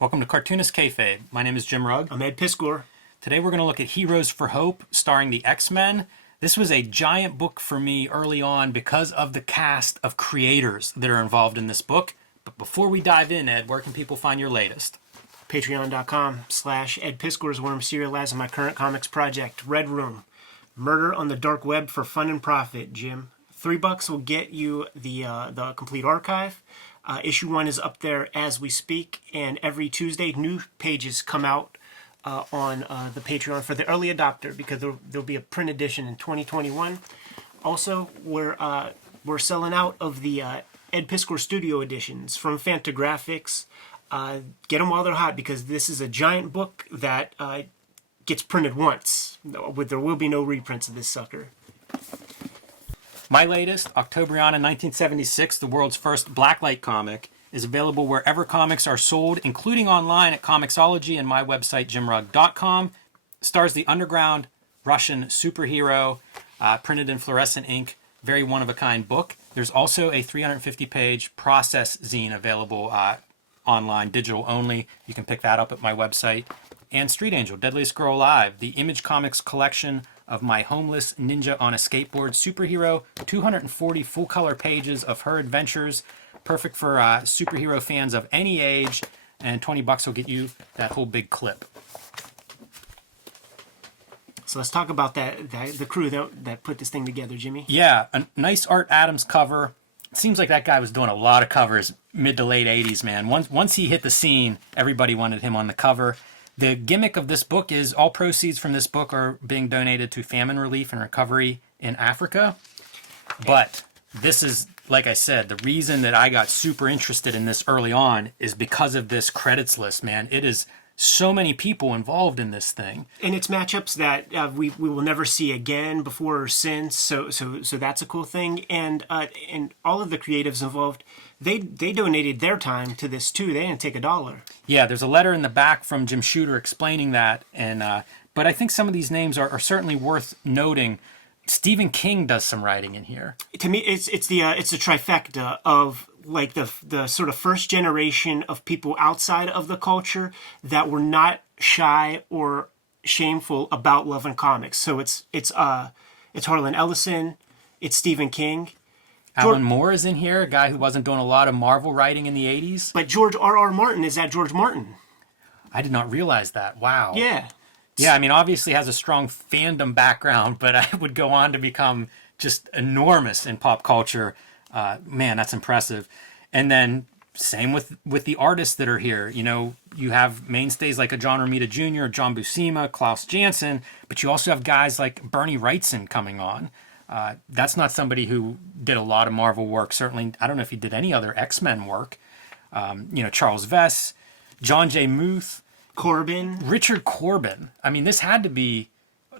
Welcome to Cartoonist Kayfabe. My name is Jim Rugg. I'm Ed Piskor. Today we're going to look at Heroes for Hope, starring the X-Men. This was a giant book for me early on because of the cast of creators that are involved in this book. But before we dive in, Ed, where can people find your latest? Patreon.com/Ed Piskor is where I'm serializing my current comics project, Red Room. Murder on the Dark Web for fun and profit, Jim. $3 will get you the complete archive. Issue 1 is up there as we speak, and every Tuesday new pages come out on the Patreon for the early adopter, because there'll be a print edition in 2021. Also, we're selling out of the Ed Piskor Studio editions from Fantagraphics. Get them while they're hot, because this is a giant book that gets printed once. There will be no reprints of this sucker. My latest, Octobriana 1976, the world's first blacklight comic, is available wherever comics are sold, including online at Comixology and my website, jimrugg.com. Stars the underground Russian superhero, printed in fluorescent ink, very one-of-a-kind book. There's also a 350-page process zine available online, digital only. You can pick that up at my website. And Street Angel, Deadliest Girl Alive, the Image Comics collection of my homeless ninja on a skateboard superhero. 240 full-color pages of her adventures, perfect for superhero fans of any age, and $20 will get you that whole big clip. So let's talk about the crew that put this thing together, Jimmy. Yeah, a nice Art Adams cover. It seems like that guy was doing a lot of covers mid to late 80s, man. Once he hit the scene, everybody wanted him on the cover. The gimmick of this book is all proceeds from this book are being donated to famine relief and recovery in Africa. But this is, like I said, the reason that I got super interested in this early on is because of this credits list, man. It is so many people involved in this thing. And it's matchups that we will never see again, before or since. So that's a cool thing. And all of the creatives involved, they donated their time to this too. They didn't take $1. Yeah, there's a letter in the back from Jim Shooter explaining that. And but I think some of these names are certainly worth noting. Stephen King does some writing in here. To me, it's the trifecta of like the sort of first generation of people outside of the culture that were not shy or shameful about loving comics. So it's Harlan Ellison, it's Stephen King. Alan Moore is in here, a guy who wasn't doing a lot of Marvel writing in the 80s. But George R.R. Martin is that George Martin. I did not realize that. Wow. Yeah. Yeah, I mean, obviously has a strong fandom background, but I would go on to become just enormous in pop culture. Man, that's impressive. And then same with the artists that are here. You know, you have mainstays like a John Romita Jr., John Buscema, Klaus Janson, but you also have guys like Bernie Wrightson coming on. That's not somebody who did a lot of Marvel work. Certainly, I don't know if he did any other X-Men work. Charles Vess, John J. Muth, Corben. Richard Corben. I mean, this had to be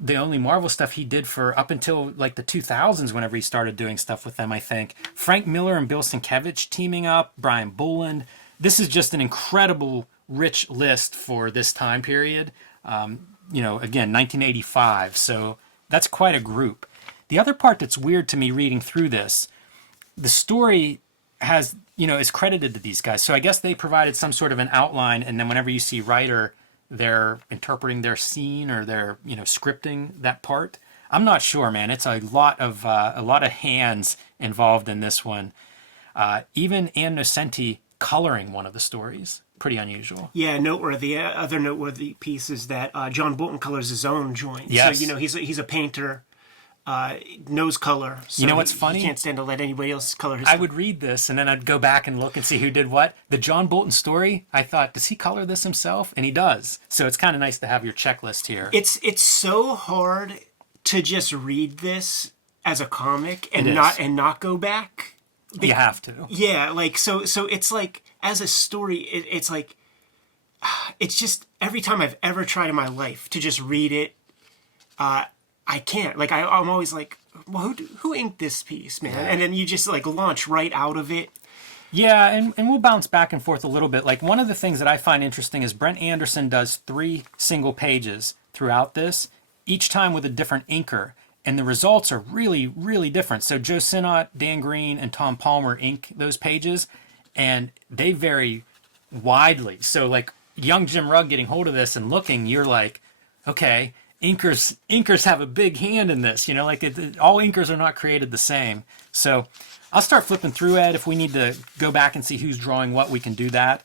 the only Marvel stuff he did for up until like the 2000s, whenever he started doing stuff with them, I think. Frank Miller and Bill Sienkiewicz teaming up, Brian Boland. This is just an incredible, rich list for this time period. Again, 1985. So that's quite a group. The other part that's weird to me reading through this, the story has, is credited to these guys. So I guess they provided some sort of an outline, and then whenever you see writer, they're interpreting their scene or they're, scripting that part. I'm not sure, man. It's a lot of hands involved in this one. Even Ann Nocenti coloring one of the stories. Pretty unusual. Yeah, other noteworthy piece is that John Bolton colors his own joint. Yes. So, he's a painter. Knows color. So you know what's funny? He can't stand to let anybody else color his I would read this and then I'd go back and look and see who did what. The John Bolton story, I thought, does he color this himself? And he does. So it's kind of nice to have your checklist here. It's so hard to just read this as a comic and not go back. You have to. Yeah, so it's like, as a story, it's like, it's just, every time I've ever tried in my life to just read it, I can't. Like, I'm always like, well, who inked this piece, man? Yeah. And then you just, launch right out of it. Yeah, and we'll bounce back and forth a little bit. Like, one of the things that I find interesting is Brent Anderson does 3 single pages throughout this, each time with a different inker. And the results are really, really different. So Joe Sinnott, Dan Green, and Tom Palmer ink those pages, and they vary widely. So, young Jim Rugg getting hold of this and looking, you're like, okay, inkers have a big hand in this. Like all inkers are not created the same. So I'll start flipping through, Ed. If we need to go back and see who's drawing what, we can do that.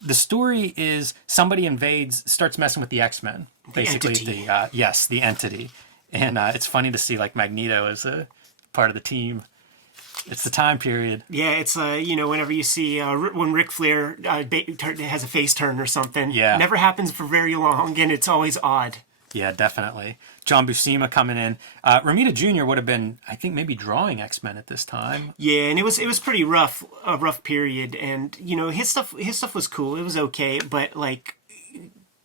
The story is somebody starts messing with the X-Men. Basically, the entity. And it's funny to see like Magneto as a part of the team. It's the time period. Yeah, it's whenever you see when Ric Flair has a face turn or something. Yeah, never happens for very long, and it's always odd. Yeah, definitely. John Buscema coming in. Romita Jr. would have been, I think, maybe drawing X-Men at this time. Yeah, and it was pretty rough, a rough period, and his stuff was cool. It was okay, but like,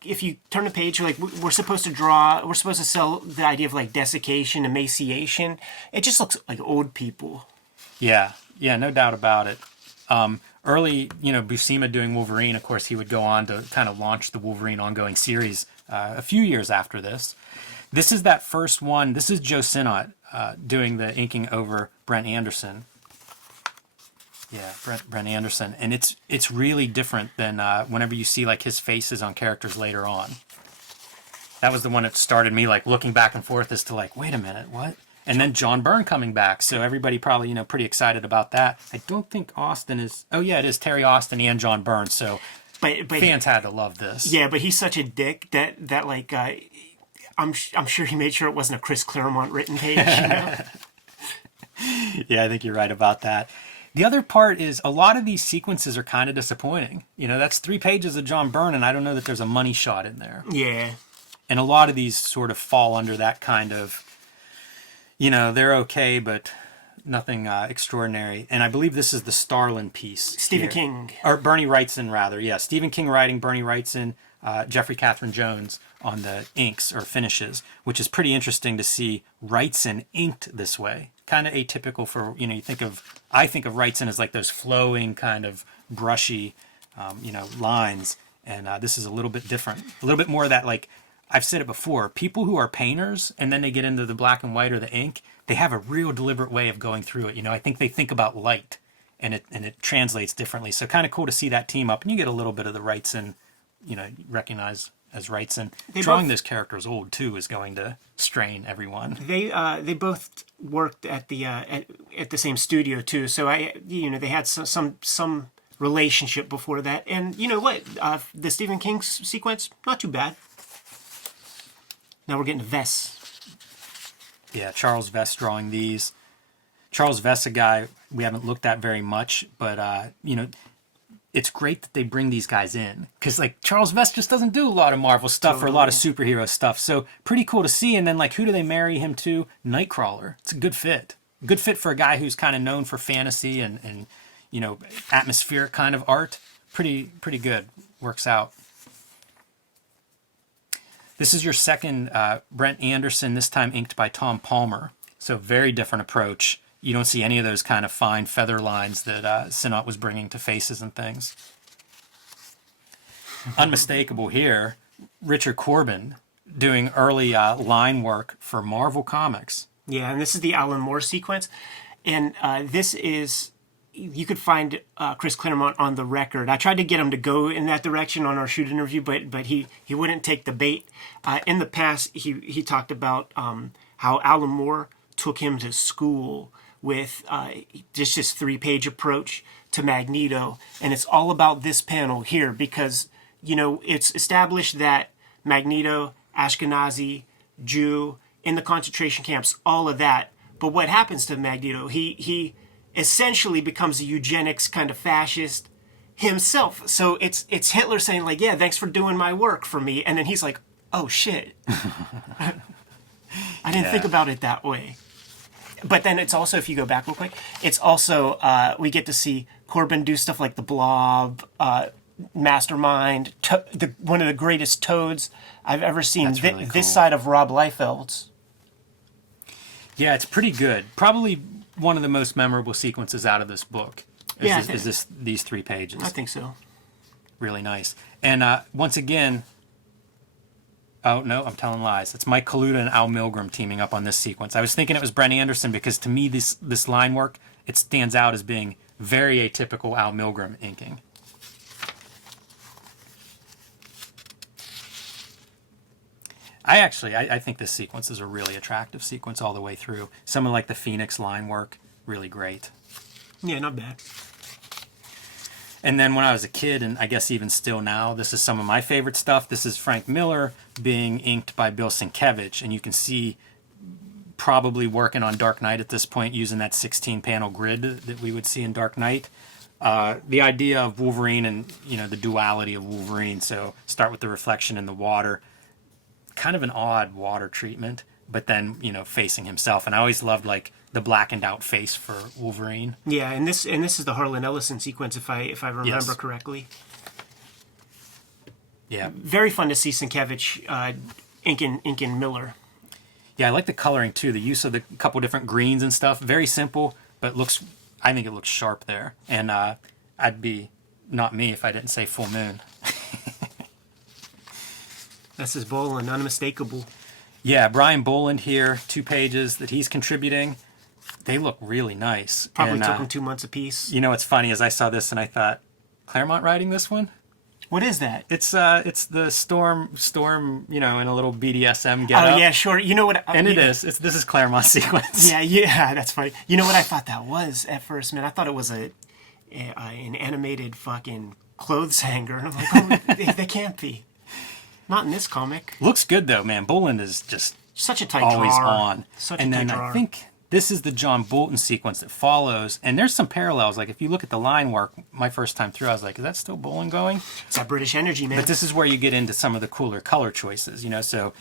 if you turn the page, like we're supposed to sell the idea of like desiccation, emaciation. It just looks like old people. Yeah, no doubt about it. Early, Buscema doing Wolverine, of course, he would go on to kind of launch the Wolverine ongoing series a few years after this. This is that first one. This is Joe Sinnott doing the inking over Brent Anderson. Yeah, Brent Anderson. And it's really different than whenever you see like his faces on characters later on. That was the one that started me like looking back and forth as to like, wait a minute, what? And then John Byrne coming back. So everybody probably, pretty excited about that. I don't think Austin is... Oh, yeah, it is Terry Austin and John Byrne. So but fans had to love this. Yeah, but he's such a dick that like... I'm sure he made sure it wasn't a Chris Claremont written page. Yeah, I think you're right about that. The other part is a lot of these sequences are kind of disappointing. That's 3 pages of John Byrne, and I don't know that there's a money shot in there. Yeah. And a lot of these sort of fall under that kind of... they're okay, but nothing extraordinary. And I believe this is the Starlin piece. Stephen King. Or Bernie Wrightson, rather. Yeah, Stephen King writing, Bernie Wrightson, Jeffrey Catherine Jones on the inks or finishes, which is pretty interesting to see Wrightson inked this way. Kind of atypical for, I think of Wrightson as like those flowing kind of brushy, lines. And this is a little bit different. A little bit more of that, like, I've said it before, people who are painters and then they get into the black and white or the ink, they have a real deliberate way of going through it. I think they think about light and it translates differently. So kind of cool to see that team up. And you get a little bit of the Wrightson, recognize as Wrightson. Drawing this character as old, too, is going to strain everyone. They both worked at the same studio, too. So, they had some relationship before that. And you know what? The Stephen King sequence, not too bad. Now we're getting to Vess. Yeah, Charles Vess drawing these. Charles Vess, a guy we haven't looked at very much, but, it's great that they bring these guys in. Because, like, Charles Vess just doesn't do a lot of Marvel stuff or a lot of superhero stuff. So, pretty cool to see. And then, like, who do they marry him to? Nightcrawler. It's a good fit. Good fit for a guy who's kind of known for fantasy and atmospheric kind of art. Pretty good. Works out. This is your second Brent Anderson, this time inked by Tom Palmer. So very different approach. You don't see any of those kind of fine feather lines that Sinnott was bringing to faces and things. Unmistakable here, Richard Corben doing early line work for Marvel Comics. Yeah, and this is the Alan Moore sequence. And this is... You could find Chris Claremont on the record. I tried to get him to go in that direction on our shoot interview, but he wouldn't take the bait. In the past, he talked about how Alan Moore took him to school with just this 3-page approach to Magneto. And it's all about this panel here because, it's established that Magneto, Ashkenazi, Jew, in the concentration camps, all of that. But what happens to Magneto? He essentially becomes a eugenics kind of fascist himself. So it's Hitler saying like, yeah, thanks for doing my work for me. And then he's like, oh shit. I didn't think about it that way. But then it's also, if you go back real quick, it's also, we get to see Corben do stuff like the Blob, Mastermind, one of the greatest Toads I've ever seen. That's really cool. This side of Rob Liefeld's. Yeah, it's pretty good. Probably one of the most memorable sequences out of this book is these 3 pages. I think so. Really nice. And once again, oh no, I'm telling lies. It's Mike Kaluta and Al Milgrom teaming up on this sequence. I was thinking it was Brent Anderson because to me this line work, it stands out as being very atypical Al Milgrom inking. I think this sequence is a really attractive sequence all the way through. Some of like the Phoenix line work, really great. Yeah, not bad. And then when I was a kid, and I guess even still now, this is some of my favorite stuff. This is Frank Miller being inked by Bill Sienkiewicz, and you can see probably working on Dark Knight at this point using that 16-panel grid that we would see in Dark Knight. The idea of Wolverine and, the duality of Wolverine. So start with the reflection in the water. Kind of an odd water treatment, but then, facing himself. And I always loved, like, the blackened out face for Wolverine. Yeah, and this is the Harlan Ellison sequence, if I remember correctly. Yeah. Very fun to see Sienkiewicz inking Miller. Yeah, I like the coloring, too. The use of the couple different greens and stuff. Very simple, but I think it looks sharp there. And I'd be not me if I didn't say full moon. That's his Boland, unmistakable. Yeah, Brian Boland here, 2 pages that he's contributing. They look really nice. Probably took him 2 months apiece. You know what's funny is I saw this and I thought, Claremont writing this one? What is that? It's the storm, in a little BDSM getup. Oh yeah, sure. You know what? And this is Claremont's sequence. Yeah, that's funny. You know what I thought that was at first, man? I thought it was an animated fucking clothes hanger, and I'm like, oh, they can't be. Not in this comic. Looks good though, man. Boland is just such a tight always drawer. on. Such and a tight then drawer. I think this is the John Bolton sequence that follows, and there's some parallels. Like if you look at the line work, my first time through, I was like, is that still Boland going? It's that British energy, man. But this is where you get into some of the cooler color choices, So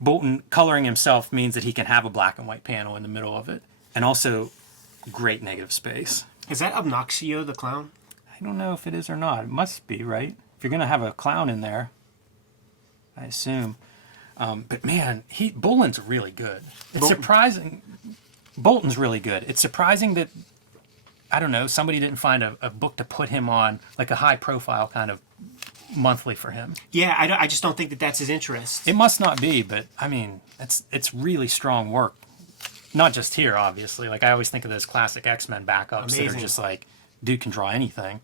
Bolton coloring himself means that he can have a black and white panel in the middle of it, and also great negative space. Is that Obnoxio the clown? I don't know if it is or not. It must be, right? If you're gonna have a clown in there, I assume. But man, Boland's really good. It's surprising. Bolton's really good. It's surprising that, I don't know, somebody didn't find a book to put him on, like a high profile kind of monthly for him. Yeah, I just don't think that that's his interest. It must not be, but I mean, it's really strong work. Not just here, obviously. Like I always think of those classic X-Men backups that are just like, dude can draw anything.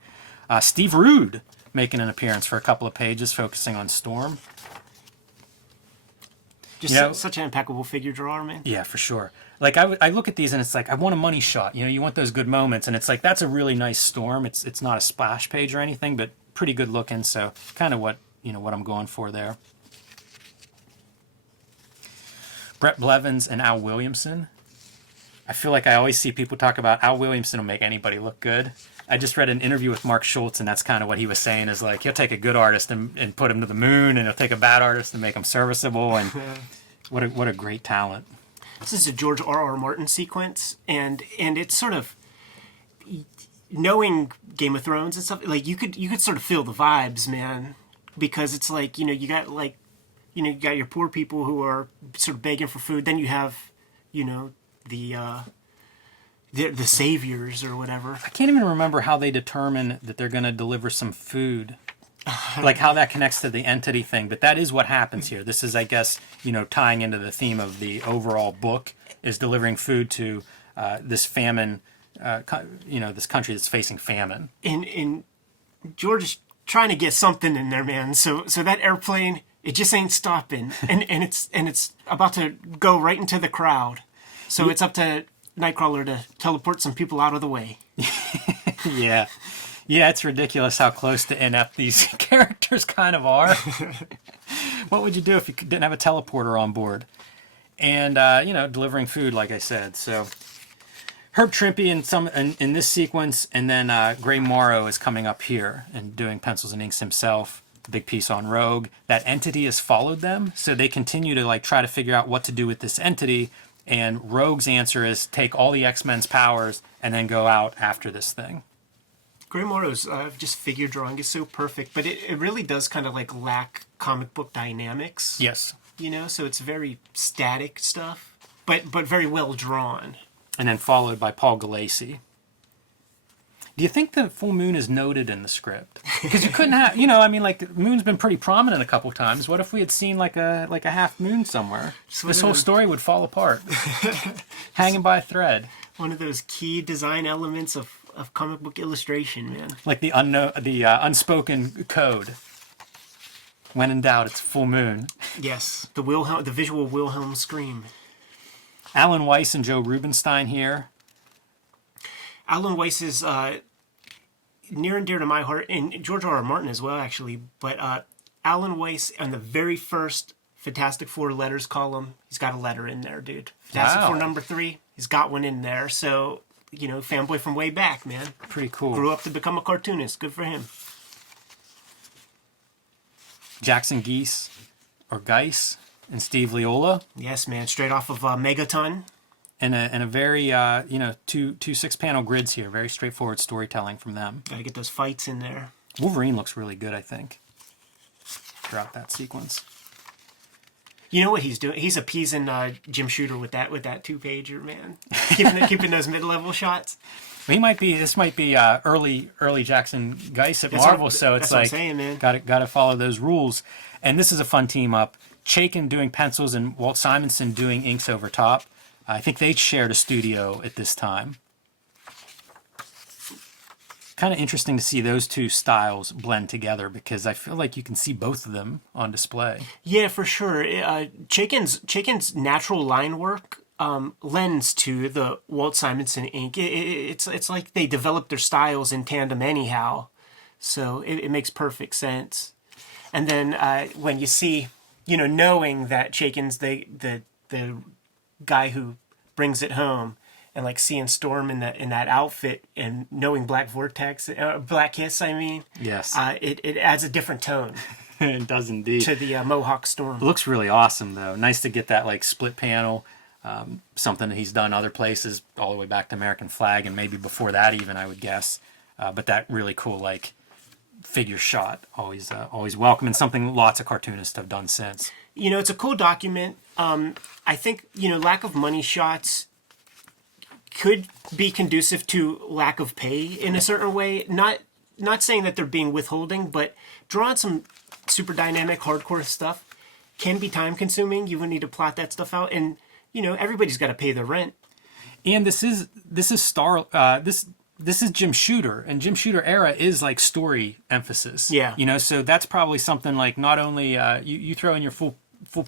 Steve Rude making an appearance for a couple of pages, focusing on Storm. Just such an impeccable figure drawer, man. Yeah, for sure. Like I look at these and it's like I want a money shot. You want those good moments, and it's like that's a really nice Storm. It's not a splash page or anything, but pretty good looking. So kind of what I'm going for there. Brett Blevins and Al Williamson. I feel like I always see people talk about Al Williamson will make anybody look good. I just read an interview with Mark Schultz, and that's kind of what he was saying is like, he'll take a good artist and put him to the moon, and he'll take a bad artist and make him serviceable, and what a great talent. This is a George R.R. Martin sequence, and it's sort of, knowing Game of Thrones and stuff, like you could sort of feel the vibes, man, because it's like, you got you got your poor people who are sort of begging for food, then you have, the saviors or whatever. I can't even remember how they determine that they're going to deliver some food. Like how that connects to the entity thing. But that is what happens here. This is, I guess, tying into the theme of the overall book, is delivering food to this famine, this country that's facing famine. And George is trying to get something in there, man. So that airplane, it just ain't stopping. And it's about to go right into the crowd. So it's up to Nightcrawler to teleport some people out of the way. Yeah, it's ridiculous how close to inept these characters kind of are. What would you do if you didn't have a teleporter on board? And, delivering food, like I said. So Herb Trimpe in this sequence, and then Gray Morrow is coming up here and doing pencils and inks himself. The big piece on Rogue. That entity has followed them, so they continue to try to figure out what to do with this entity. And Rogue's answer is take all the X-Men's powers and then go out after this thing. Gray Morrow's just figure drawing is so perfect, but it really does kind of lack comic book dynamics. Yes. So it's very static stuff, but very well drawn. And then followed by Paul Galassi. Do you think the full moon is noted in the script? Because you couldn't have, the moon's been pretty prominent a couple times. What if we had seen like a half moon somewhere? This whole story would fall apart, hanging by a thread. One of those key design elements of comic book illustration, man. Like the unspoken code. When in doubt, it's full moon. Yes, the visual Wilhelm scream. Alan Weiss and Joe Rubinstein here. Alan Weiss is near and dear to my heart, and George R. R. Martin as well, actually. But Alan Weiss on the very first Fantastic Four letters column, he's got a letter in there, dude. Fantastic Wow. Four number 3, he's got one in there. So, fanboy from way back, man. Pretty cool. Grew up to become a cartoonist. Good for him. Jackson Geese, or Geis, and Steve Leola. Yes, man. Straight off of Megaton. And a very, two 6-panel grids here. Very straightforward storytelling from them. Got to get those fights in there. Wolverine looks really good, I think, throughout that sequence. You know what he's doing? He's appeasing Jim Shooter with that 2-pager, man. Keeping those mid-level shots. Well, this might be early Jackson Geis at Marvel, so it's that's like what I'm saying, man. Got to follow those rules. And this is a fun team up. Chaykin doing pencils and Walt Simonson doing inks over top. I think they shared a studio at this time. Kind of interesting to see those two styles blend together because I feel like you can see both of them on display. Yeah, for sure. Chaykin's natural line work lends to the Walt Simonson ink. It's like they developed their styles in tandem anyhow, so it makes perfect sense. And then when you see, knowing that Chaykin's the guy who brings it home, and like seeing Storm in that outfit and knowing Black Kiss, I mean, Yes, it adds a different tone it does indeed. to the Mohawk Storm. It looks really awesome though. Nice to get that like split panel. Something that he's done other places all the way back to American Flag and maybe before that even, I would guess. But that really cool like figure shot, always welcome, and something lots of cartoonists have done since. It's a cool document. I think, lack of money shots could be conducive to lack of pay in a certain way. Not saying that they're being withholding, but drawing some super dynamic hardcore stuff can be time consuming. You would need to plot that stuff out, and everybody's got to pay their rent. And this is Jim Shooter, and Jim Shooter era is like story emphasis. Yeah. So that's probably something like not only you throw in your full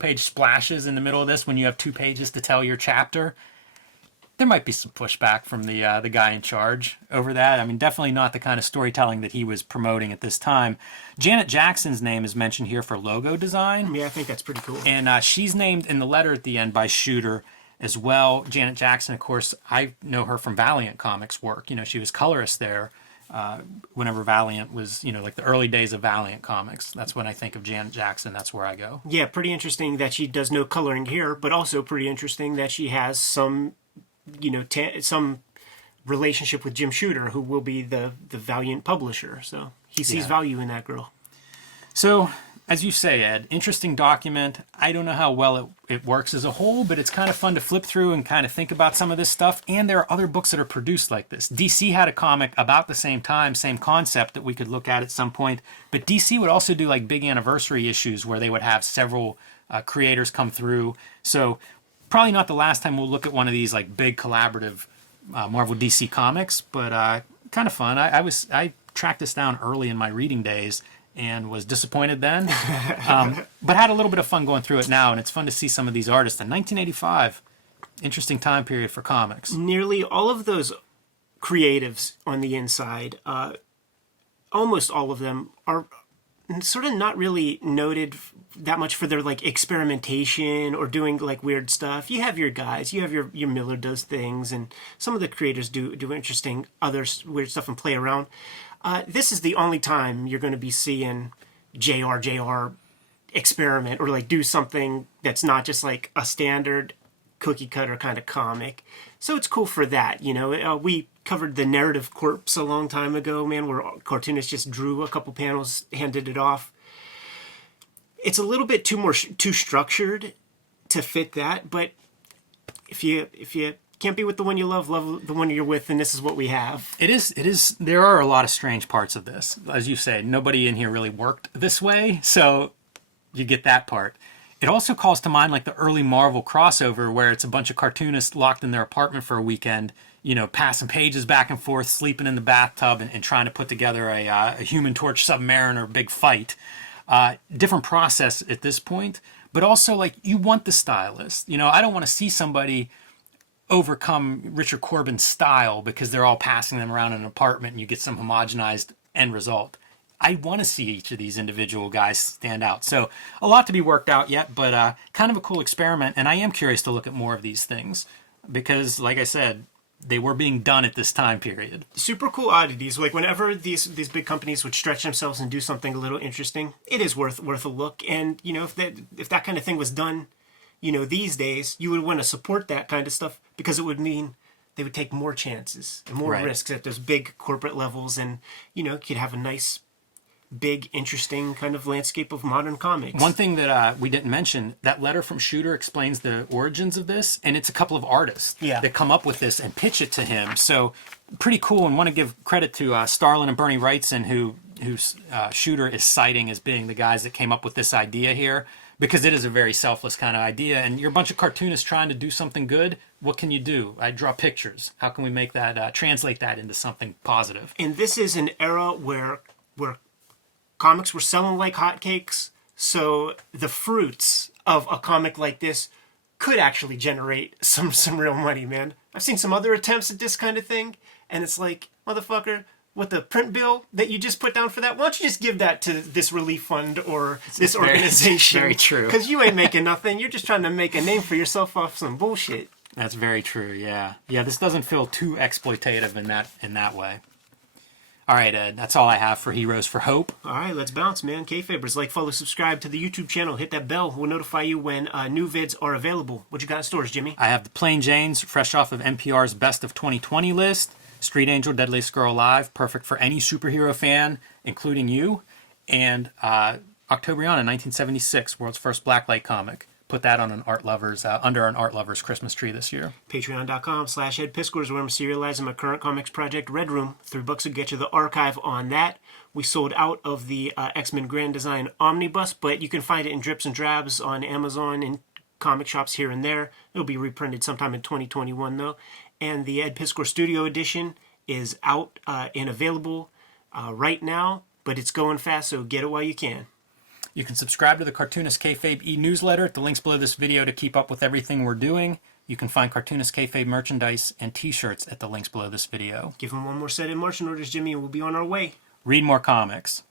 page splashes in the middle of this when you have 2 pages to tell your chapter. There might be some pushback from the guy in charge over that. I mean, definitely not the kind of storytelling that he was promoting at this time. Janet Jackson's name is mentioned here for logo design. Yeah, I think that's pretty cool. And she's named in the letter at the end by Shooter as well. Janet Jackson, of course, I know her from Valiant Comics work. She was colorist there whenever Valiant was, like the early days of Valiant Comics. That's when I think of Janet Jackson. That's where I go. Yeah, pretty interesting that she does no coloring here, but also pretty interesting that she has some some relationship with Jim Shooter, who will be the Valiant publisher. So he sees value in that girl. So, as you say, Ed, interesting document. I don't know how well it works as a whole, but it's kind of fun to flip through and kind of think about some of this stuff. And there are other books that are produced like this. DC had a comic about the same time, same concept that we could look at some point. But DC would also do like big anniversary issues where they would have several creators come through. So probably not the last time we'll look at one of these like big collaborative Marvel DC comics, but kind of fun. I tracked this down early in my reading days and was disappointed then, but had a little bit of fun going through it now, and it's fun to see some of these artists. In 1985, interesting time period for comics. Nearly all of those creatives on the inside, almost all of them, are sort of not really noted that much for their like experimentation or doing like weird stuff. You have your guys, you have your Miller does things, and some of the creators do interesting other weird stuff and play around. This is the only time you're going to be seeing JR experiment or like do something that's not just like a standard cookie cutter kind of comic. So it's cool for that, we covered the Narrative Corpse a long time ago, man, where cartoonists just drew a couple panels, handed it off. It's a little bit too structured to fit that, but if you can't be with the one you love the one you're with, and this is what we have. It is. There are a lot of strange parts of this. As you say, nobody in here really worked this way, so you get that part. It also calls to mind like the early Marvel crossover where it's a bunch of cartoonists locked in their apartment for a weekend, passing pages back and forth, sleeping in the bathtub, and trying to put together a Human Torch Submariner big fight. Different process at this point, but also like you want the stylist. You know, I don't want to see somebody overcome Richard Corben's style because they're all passing them around in an apartment and you get some homogenized end result. I want to see each of these individual guys stand out. So a lot to be worked out yet, but kind of a cool experiment. And I am curious to look at more of these things because, like I said, they were being done at this time period. Super cool oddities. Like whenever these big companies would stretch themselves and do something a little interesting, it is worth a look. And you know, if that kind of thing was done, you know, these days, you would want to support that kind of stuff because it would mean they would take more chances and more risks at those big corporate levels, and you know, you'd have a nice, big, interesting kind of landscape of modern comics. One thing that we didn't mention, that letter from Shooter explains the origins of this, and it's a couple of artists that come up with this and pitch it to him. So pretty cool, and want to give credit to Starlin and Bernie Wrightson, who Shooter is citing as being the guys that came up with this idea here, because it is a very selfless kind of idea, and you're a bunch of cartoonists trying to do something good. What can you do? I draw pictures. How can we make that, translate that into something positive? And this is an era where comics were selling like hotcakes, so the fruits of a comic like this could actually generate some real money, man. I've seen some other attempts at this kind of thing, and it's like, motherfucker, with the print bill that you just put down for that, why don't you just give that to this relief fund or this organization? Very true. Because you ain't making nothing. You're just trying to make a name for yourself off some bullshit. That's very true, yeah. Yeah, this doesn't feel too exploitative in that way. All right, Ed, that's all I have for Heroes for Hope. All right, let's bounce, man. Kayfabers, like, follow, subscribe to the YouTube channel. Hit that bell. We'll notify you when new vids are available. What you got in stores, Jimmy? I have the Plain Janes, fresh off of NPR's Best of 2020 list. Street Angel, Deadliest Girl Alive, perfect for any superhero fan, including you. And Octobriana, 1976, world's first blacklight comic. Put that on an Art Lovers, under an Art Lovers Christmas tree this year. Patreon.com/EdPiscor is where I'm serializing my current comics project, Red Room. $3 will get you the archive on that. We sold out of the X-Men Grand Design Omnibus, but you can find it in drips and drabs on Amazon and comic shops here and there. It'll be reprinted sometime in 2021, though. And the Ed Piscor Studio Edition is out and available right now, but it's going fast, so get it while you can. You can subscribe to the Cartoonist Kayfabe e-newsletter at the links below this video to keep up with everything we're doing. You can find Cartoonist Kayfabe merchandise and t-shirts at the links below this video. Give them one more set in marching orders, Jimmy, and we'll be on our way. Read more comics.